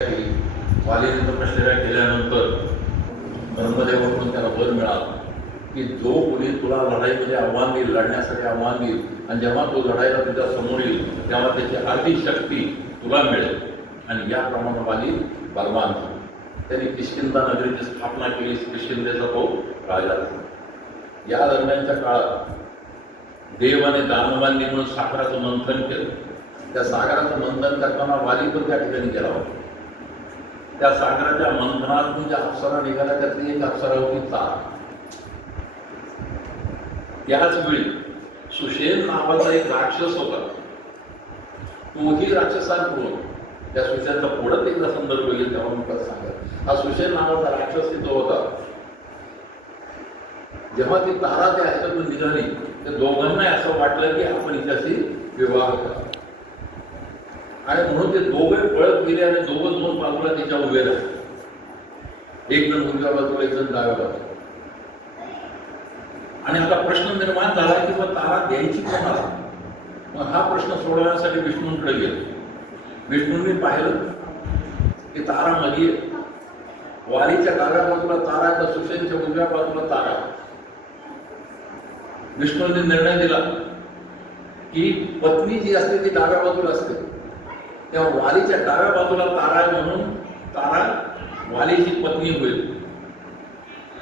वालीने तपश्चर्या केल्यानंतर ब्रह्मदेवाकडून त्याला वर मिळाला की जो कोणी तुला लढाईमध्ये आव्हान देईल, लढण्यासाठी आव्हान देईल, आणि जेव्हा तो लढायला तुझ्या समोर येईल तेव्हा त्याची अर्धी शक्ती तुला मिळेल. आणि याप्रमाणे वाली बलवान झाला. त्यांनी किष्किंधा नगरीची स्थापना केली. किष्किंधेचा तो राजा झाला. या दरम्यानच्या काळात देव आणि दानवांनी म्हणून सागराचं मंथन केलं. त्या सागराचं मंथन करताना वाली पण त्या ठिकाणी गेला होता. त्या सागराच्या मंथनातून ज्या अप्सरा निघाल्या त्यातली एक अप्सरा होती तारा. त्याच वेळी सुषेण नावाचा एक राक्षस होता. तोही राक्षसांपूर्ण त्या सुषेणचा पुढं एकदा संदर्भ येईल तेव्हा मी परत सांगेल. हा सुषेण नावाचा राक्षस तिथं होता. जेव्हा ती तारा त्या ह्याच्यातून निघाली तर दोघांना असं वाटलं की आपण हिच्याशी विवाह करा. आणि म्हणून ते दोघे पळत गेले आणि दोघं दोन बाजूला त्याच्या उभे राहिले. एक जण उजव्या बाजूला, एक जण डाव्या बाजूला. आणि आता प्रश्न निर्माण झाला की मग तारा द्यायची कोणाला. मग हा प्रश्न सोडवण्यासाठी विष्णूंकडे गेले. विष्णूंनी पाहिलं की तारा मध्ये वालीच्या डाव्या बाजूला तारा, तर सुषेणच्या उजव्या बाजूला तारा. विष्णूंनी निर्णय दिला की पत्नी जी असते ती डाव्या बाजूला असते, तेव्हा वालीच्या डाव्या बाजूला तारा आहे म्हणून तारा वालीची पत्नी होईल.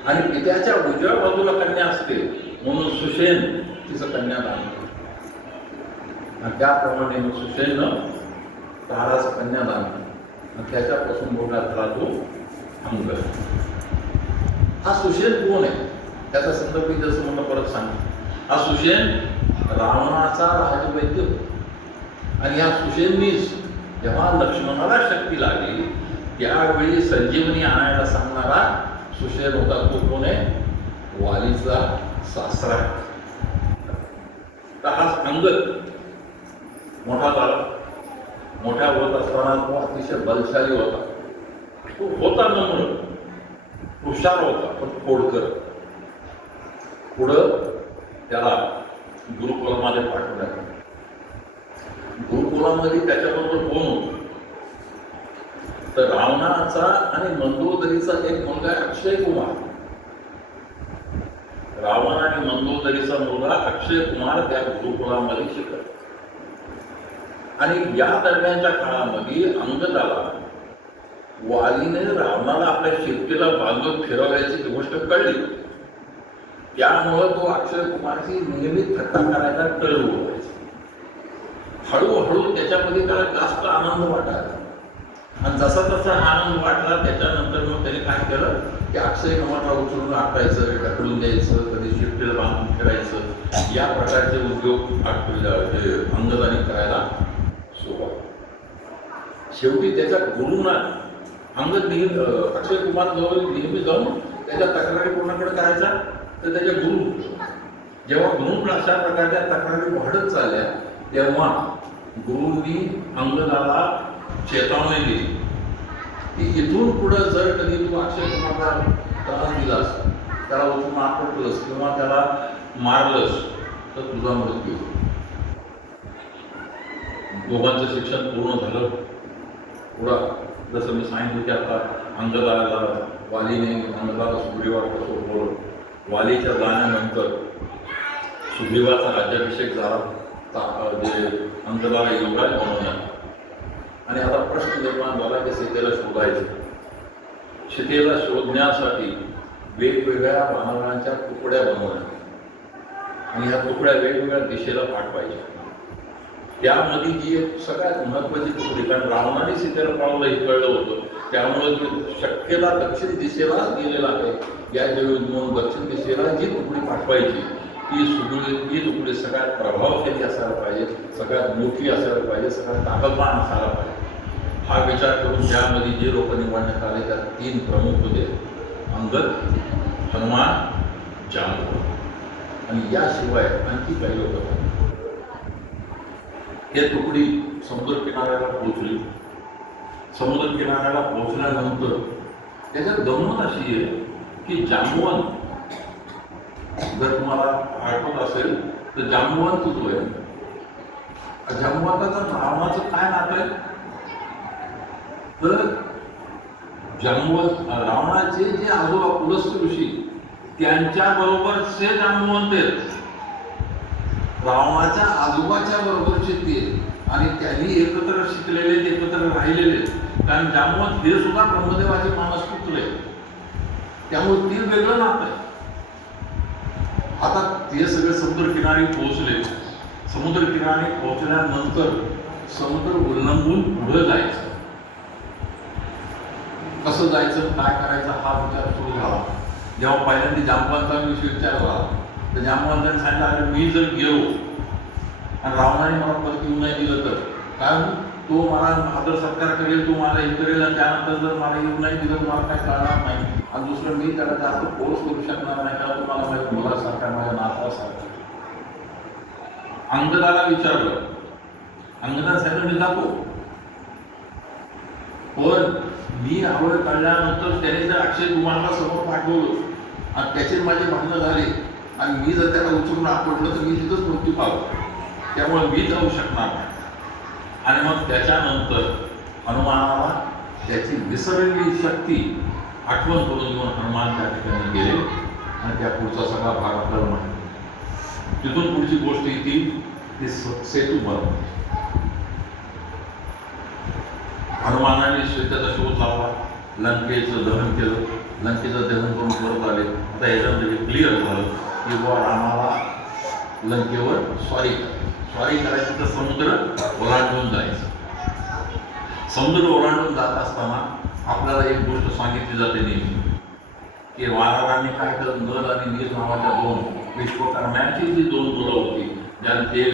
आणि पित्याच्या उजव्या बाजूला कन्या असते म्हणून सुषेण तिचं कन्यादान. आणि त्याप्रमाणे मग सुषेणनं ताराचं कन्यादान केलं. आणि त्याच्यापासून मोठा झाला तो अंगद. हा सुषेण कोण आहे त्याचा संदर्भ जसं मला परत सांगितलं. हा सुषेण रावणाचा राजवैद्य होता. आणि या सुषेणनीच जेव्हा लक्ष्मणाला शक्ती लागली त्यावेळी संजीवनी आणायला सांगणारा सुषेण होता. तो कोण आहे? वालीचा सासरा आहे. तर हा अंगद मोठा झाला. मोठ्या होत असताना तो अतिशय बलशाली होता. तो होता नम्र, हुशार होता, पण खोडकर. पुढं त्याला गुरुकुलामध्ये पाठवण्यात. गुरुकुलामध्ये त्याच्याबरोबर कोण होतं तर रावणाचा आणि मंदोदरीचा एक मुलगा अक्षय कुमार. रावण आणि मंदोदरीचा मुलगा अक्षय कुमार त्या गुरुकुलामध्ये शिकत. आणि या दरम्यानच्या काळामध्ये अंगदाला वालीने रावणाला आपल्या शेपटीला बांधून फिरवल्याची गोष्ट कळली. त्यामुळं तो अक्षय कुमारची नेहमी थट्टा करायला टळू व्हायचा. हळूहळू त्याच्यामध्ये त्याला जास्त आनंद वाटायला. आणि जसा तसा आनंद वाटला त्याच्यानंतर मग त्याने काय केलं की अक्षय कुमारला उचलून आटायचं, ढकलून द्यायचं, कधी शिफ्टीला बांधून फिरायचं, या प्रकारचे उद्योग अंगदाने करायला सुरुवात. शेवटी त्याच्या गुरुंना अंगद नेहमी अक्षय कुमार जवळ नेहमी जाऊन त्याच्या तक्रारी कोणाकडे करायचा तर त्याच्या गुरु. जेव्हा गुरुंकडे अशा प्रकारच्या तक्रारी वाढत चालल्या तेव्हा गुरुंनी अंगदाला चेतावणी दिली की इथून पुढं जर कधी तू अक्षय कुमारला त्रास दिलास, त्याला उचलून आपटलंस किंवा त्याला मारलंस तर तुझा मृत्यू. दोघांचं शिक्षण पूर्ण झालं. पुढं जसं मी सांगितलं की आता अंगदाला वालीने अंगदाला सुग्रीवाकडे सोडवलं. वालीच्या जाण्यानंतर सुग्रीवाचा राज्याभिषेक झाला. जे अंगदाला युवराज बनवण्यात. आणि आता प्रश्न निर्माण झाला की सीतेला शोधायचं. सीतेला शोधण्यासाठी वेगवेगळ्या वानरांच्या तुकड्या बनवल्या आणि ह्या तुकड्या वेगवेगळ्या दिशेला पाठवायच्या. त्यामध्ये जी एक सगळ्यात महत्वाची तुकडी, कारण रावणाने सीतेला पळवलं हे कळलं होतं, त्यामुळे शक्यता दक्षिण दिशेला गेलेला आहे. या म्हणून दक्षिण दिशेला जी तुकडी पाठवायची ती तुकडी सगळ्यात प्रभावशाली असायला पाहिजे, सगळ्यात मोठी असायला पाहिजे, सगळ्यात ताकदवान असायला पाहिजे. हा विचार करून त्यामध्ये जे लोक निवडण्यात आले त्यात 3 प्रमुख होते: अंगद, हनुमान, जांबवंत. आणि याशिवाय आणखी काही लोक होते. हे तुकडी समुद्र किनाऱ्याला पोहोचली. समुद्र किनाऱ्याला पोहोचल्यानंतर त्याच्यात गंमत अशी आहे की जांबवंत, जर तुम्हाला आठवत असेल तर जांबवंत जो आहे, जांबवंताचं रावणाचं काय नातं आहे तर रावणाचे जे आजोबा पुलस्त ऋषी त्यांच्या बरोबरचे जांबुवंत आहेत, रावणाच्या आजोबाच्या बरोबरचे ते, आणि त्यांनी एकत्र शिकलेले एकत्र राहिलेले, कारण जांबुवंत हे सुद्धा ब्रह्मदेवाचे मानसपुत्र आहे, त्यामुळे ते वेगळं नातं आहे. आता ते सगळे समुद्रकिनारी पोहोचले. समुद्रकिनारी पोहोचल्यानंतर समुद्र उल्लंघून पुढे जायचं. कसं जायचं, काय करायचं हा विचार सुरू झाला. जेव्हा पहिल्यांदा जांबुवंतांचा विषय विचार झाला तर जांबुवंतांनी सांगितलं, मी जर गेलो आणि रावणाने मला परत येऊ नाही दिलं तर, कारण तो मला आदर सत्कार करेल, तो मला हे करेल, आणि त्यानंतर जर मला येऊ नाही दिलं तर मला काय कळणार नाही, आणि दुसरं मी त्याला जास्त फोर्स करू शकणार नाही, कारण तुम्हाला माझ्या मुलासारखा, माझ्या नातवासारखा. अंगदाला विचारलं, अंगदा सांगितलं मी जातो, पण मी आवड काढल्यानंतर त्याने जर अक्षय कुमारला समोर पाठवलं आणि त्याचे माझे भांडणं झाले आणि मी जर त्याला उचलून आपटलं तर मी तिथंच मृत्यू पावलो, त्यामुळे मी जाऊ शकणार नाही. आणि मग त्याच्यानंतर हनुमानाला त्याची विसरलेली शक्ती आठवण करून देऊन हनुमान त्या ठिकाणी गेले, आणि त्या पुढचा सगळा भाग आपल्याला माहिती. तिथून पुढची गोष्ट येते ती सेतू बनवणे. हनुमानाने त्याचा शोध लावला, लंकेचं दहन केलं, लंकेचं दहन करून परत आले. आता याच्यामध्ये हे क्लिअर झालं की बुवा रामाला लंकेवर स्वारी करायची तर समुद्र ओलांडून जायचं. समुद्र ओलांडून जात असताना आपल्याला एक गोष्ट सांगितली जाते नेहमी की वानरांनी काय केलं, नल आणि नील नावाच्या दोन विश्वकर्म्याची जी दोन मुलं होती, ज्यांचे